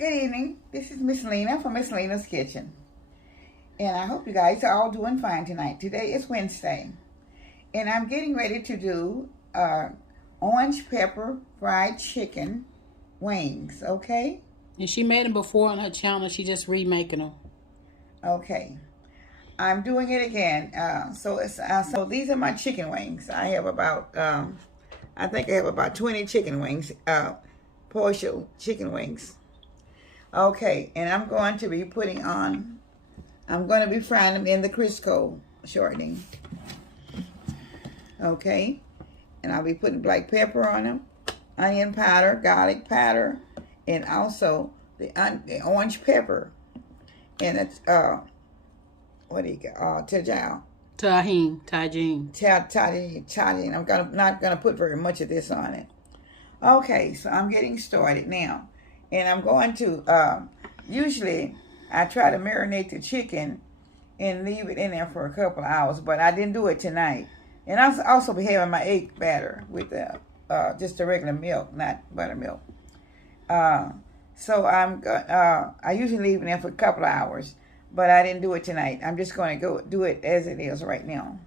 Good evening. This is Miss Lena from Miss Lena's Kitchen. And I hope you guys are all doing fine tonight. Today is Wednesday. And I'm getting ready to do orange pepper fried chicken wings, okay? And she made them before on her channel. She just remaking them. Okay. I'm doing it again. So these are my chicken wings. I have about, I think I have about 20 chicken wings, partial chicken wings. Okay, and I'm going to be frying them in the Crisco shortening. Okay, and I'll be putting black pepper on them, onion powder, garlic powder, and also the orange pepper. And it's, what do you got? Tajin. Tajin. I'm not gonna put very much of this on it. Okay, so I'm getting started now. And I'm going to, usually I try to marinate the chicken and leave it in there for a couple of hours, but I didn't do it tonight. And I also be having my egg batter with just the regular milk, not buttermilk. So I usually leave it in there for a couple of hours, but I didn't do it tonight. I'm just going to go do it as it is right now.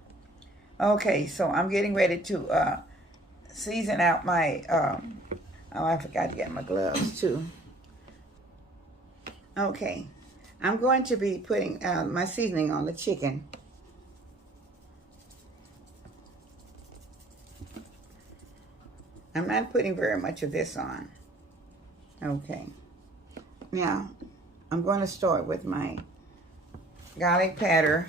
Okay, so I'm getting ready to season out my, oh, I forgot to get my gloves too. Okay, I'm going to be putting my seasoning on the chicken. I'm not putting very much of this on. Okay, now I'm going to start with my garlic powder.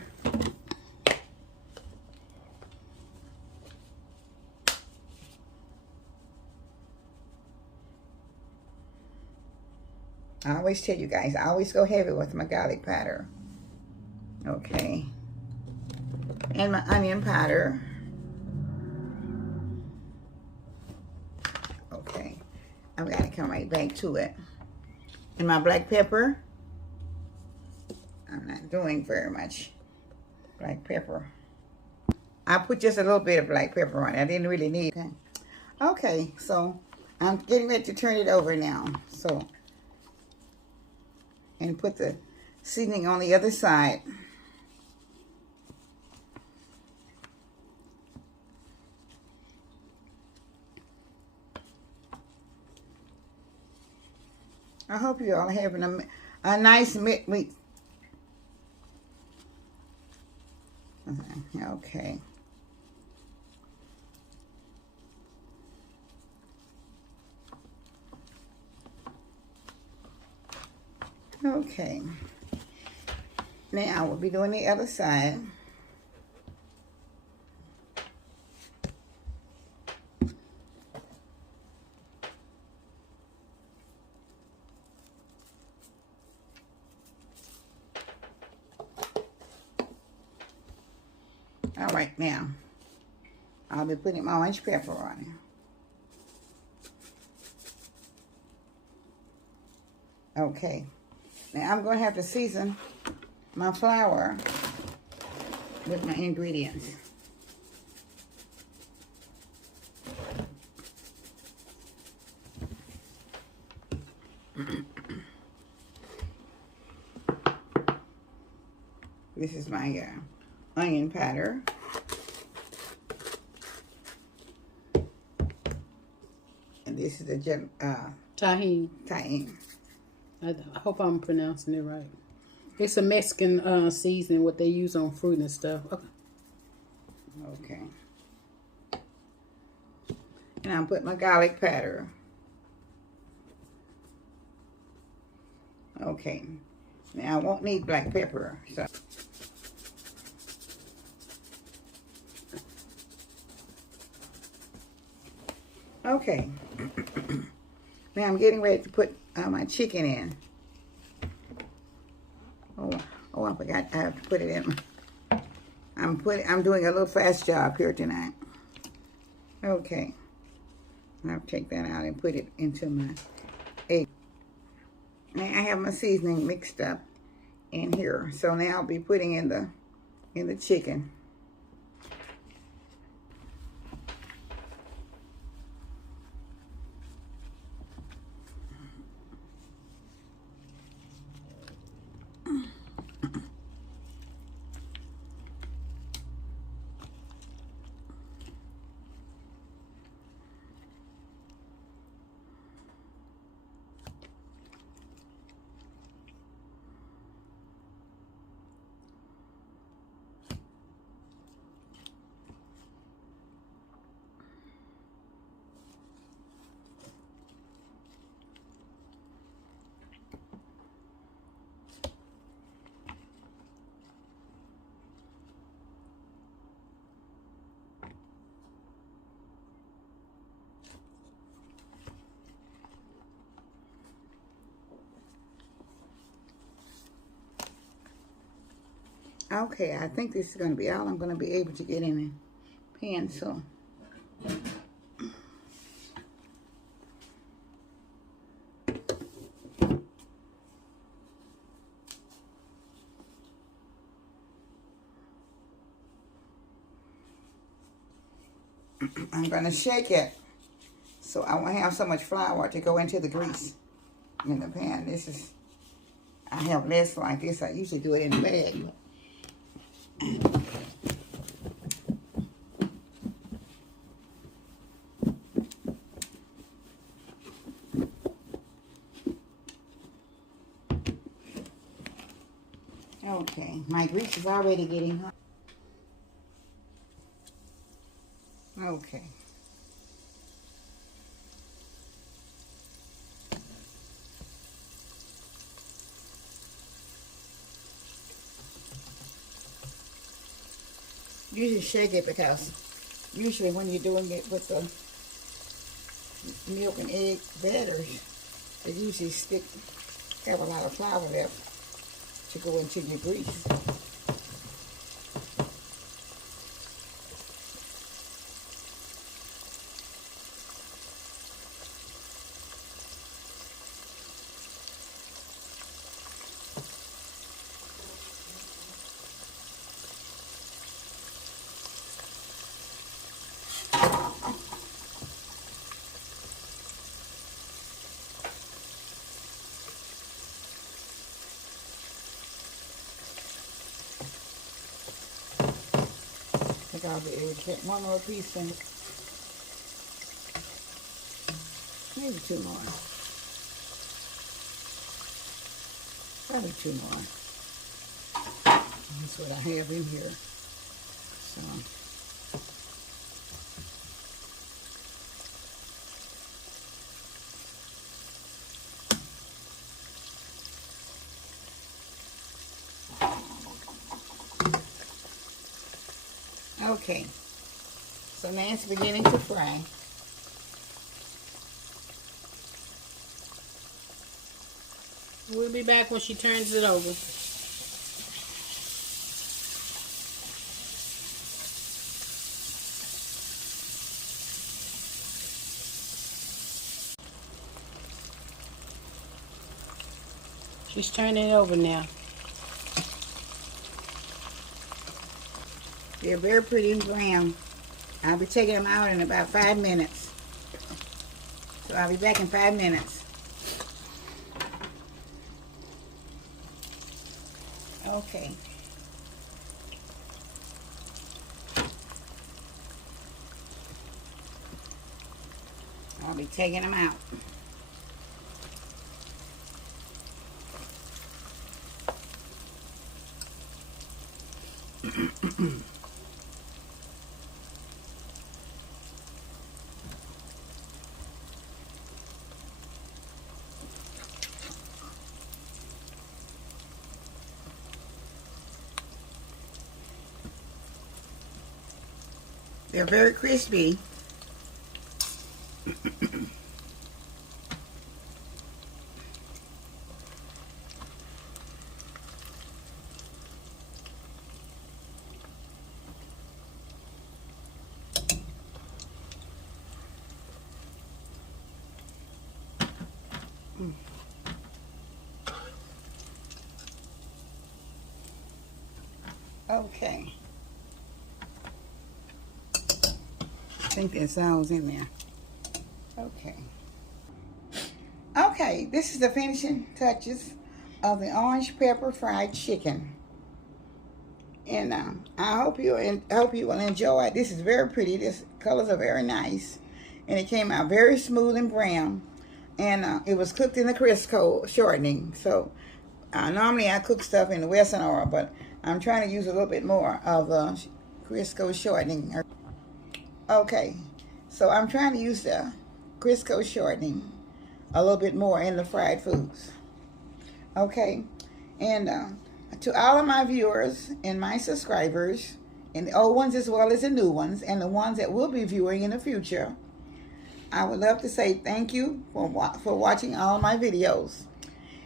I always tell you guys, I always go heavy with my garlic powder. Okay. And my onion powder. Okay. I've got to come right back to it. And my black pepper. I'm not doing very much black pepper. I put just a little bit of black pepper on it. I didn't really need it. Okay, so I'm getting ready to turn it over now. So, and put the seasoning on the other side. I hope you all are having a nice meat. Okay. Okay. Now we'll be doing the other side. All right, now I'll be putting my orange pepper on it. Okay. Now I'm going to have to season my flour with my ingredients. This is my onion powder. And this is the tahini. I hope I'm pronouncing it right. It's a Mexican seasoning, what they use on fruit and stuff. Okay. Okay. And I'll put my garlic powder. Okay. Now I won't need black pepper. So. Okay. Now I'm getting ready to put my chicken in. Oh, I forgot I have to put it in. I'm doing a little fast job here tonight. Okay. I'll take that out and put it into my egg. Now I have my seasoning mixed up in here. So now I'll be putting in the chicken. Okay, I think this is going to be all I'm going to be able to get in the pan, so. I'm going to shake it so I won't have so much flour to go into the grease in the pan. I have less like this. I usually do it in a bag. Okay, my grease is already getting hot. Okay. Usually shake it because usually when you're doing it with the milk and egg batters, they usually have a lot of flour left to go into your grease. I think I'll be able to get one more piece in. Maybe two more. Probably two more. That's what I have in here. So. Okay, so now it's beginning to fry. We'll be back when she turns it over. She's turning it over now. They're very pretty and brown. I'll be taking them out in about 5 minutes. So I'll be back in 5 minutes. Okay. I'll be taking them out. They're very crispy. Okay. I think that's all in there. Okay. Okay, this is the finishing touches of the orange pepper fried chicken. And I hope you will enjoy it. This is very pretty. This colors are very nice. And it came out very smooth and brown. And it was cooked in the Crisco shortening. So normally I cook stuff in the Western oil, but I'm trying to use a little bit more of Crisco shortening. Okay, so I'm trying to use the Crisco shortening a little bit more in the fried foods. Okay, and to all of my viewers and my subscribers, and the old ones as well as the new ones, and the ones that will be viewing in the future, I would love to say thank you for watching all of my videos.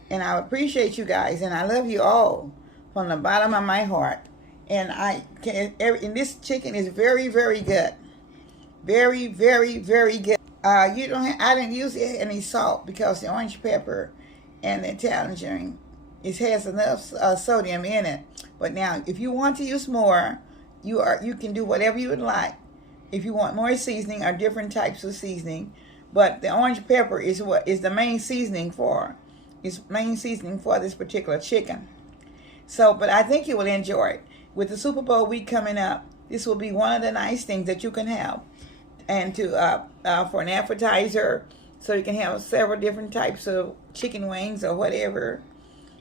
And I appreciate you guys, and I love you all from the bottom of my heart. And and this chicken is very, very good. Very, very, very good. I didn't use any salt because the orange pepper and the tangerine, it has enough sodium in it. But now, if you want to use more, you can do whatever you would like. If you want more seasoning or different types of seasoning, but the orange pepper is what is the main seasoning for. It's main seasoning for this particular chicken. So, but I think you will enjoy it. With the Super Bowl week coming up, this will be one of the nice things that you can have, and to for an appetizer, so you can have several different types of chicken wings or whatever.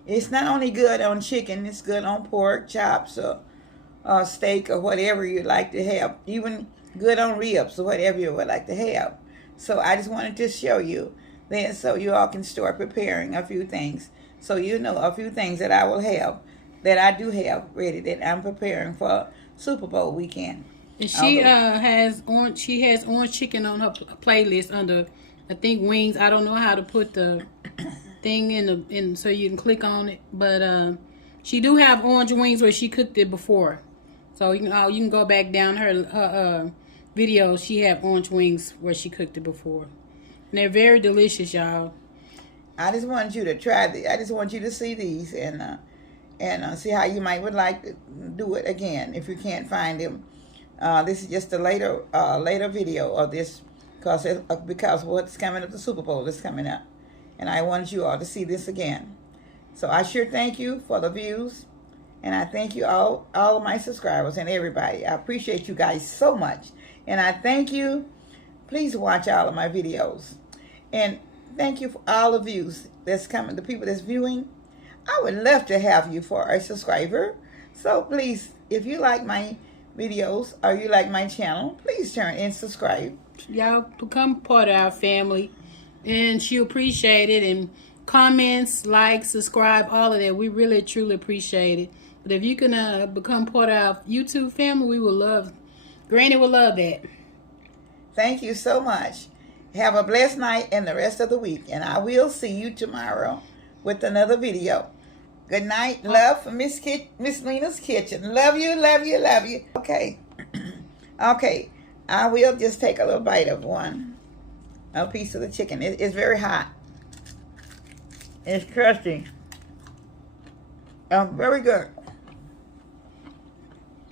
It's not only good on chicken; it's good on pork chops or steak or whatever you'd like to have. Even good on ribs or whatever you would like to have. So I just wanted to show you that, so you all can start preparing a few things. So you know a few things that I will have, that I do have ready, that I'm preparing for Super Bowl weekend. And she has orange chicken on her playlist under, I think, wings. I don't know how to put the thing in so you can click on it, but she do have orange wings where she cooked it before. So you can go back down her videos. She have orange wings where she cooked it before, and they're very delicious, y'all. I just want you to try these. I just want you to see these and see how you would like to do it again if you can't find them. This is just a later video of this because what's coming up, the Super Bowl is coming up, and I wanted you all to see this again. So I sure thank you for the views, and I thank you all of my subscribers and everybody. I appreciate you guys so much, and I thank you. Please watch all of my videos, and thank you for all the views that's coming, the people that's viewing. I would love to have you for a subscriber. So please, if you like my videos or you like my channel, please turn and subscribe. Y'all become part of our family, and she'll appreciate it. And comments, like, subscribe, all of that, we really truly appreciate it. But if you can become part of our YouTube family, we will love. Granny will love that. Thank you so much. Have a blessed night and the rest of the week, and I will see you tomorrow with another video. Good night. Love from Miss Lena's Kitchen. Love you, love you, love you. Okay. Okay. I will just take a little bite of a piece of the chicken. It's very hot. It's crusty. Very good.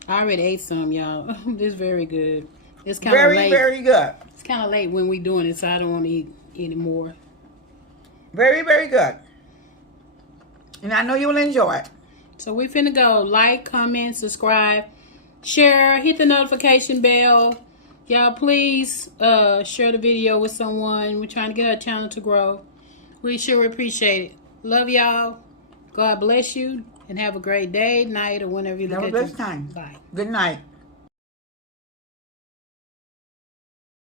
I already ate some, y'all. It's very good. It's kind of late. Very good. It's kind of late when we doing it, so I don't want to eat anymore. Very, very good. And I know you will enjoy it. So we finna go. Like, comment, subscribe, share, hit the notification bell. Y'all please share the video with someone. We're trying to get our channel to grow. We sure appreciate it. Love y'all. God bless you. And have a great day, night, or whenever you look at Have a blessed time. Bye. Good night.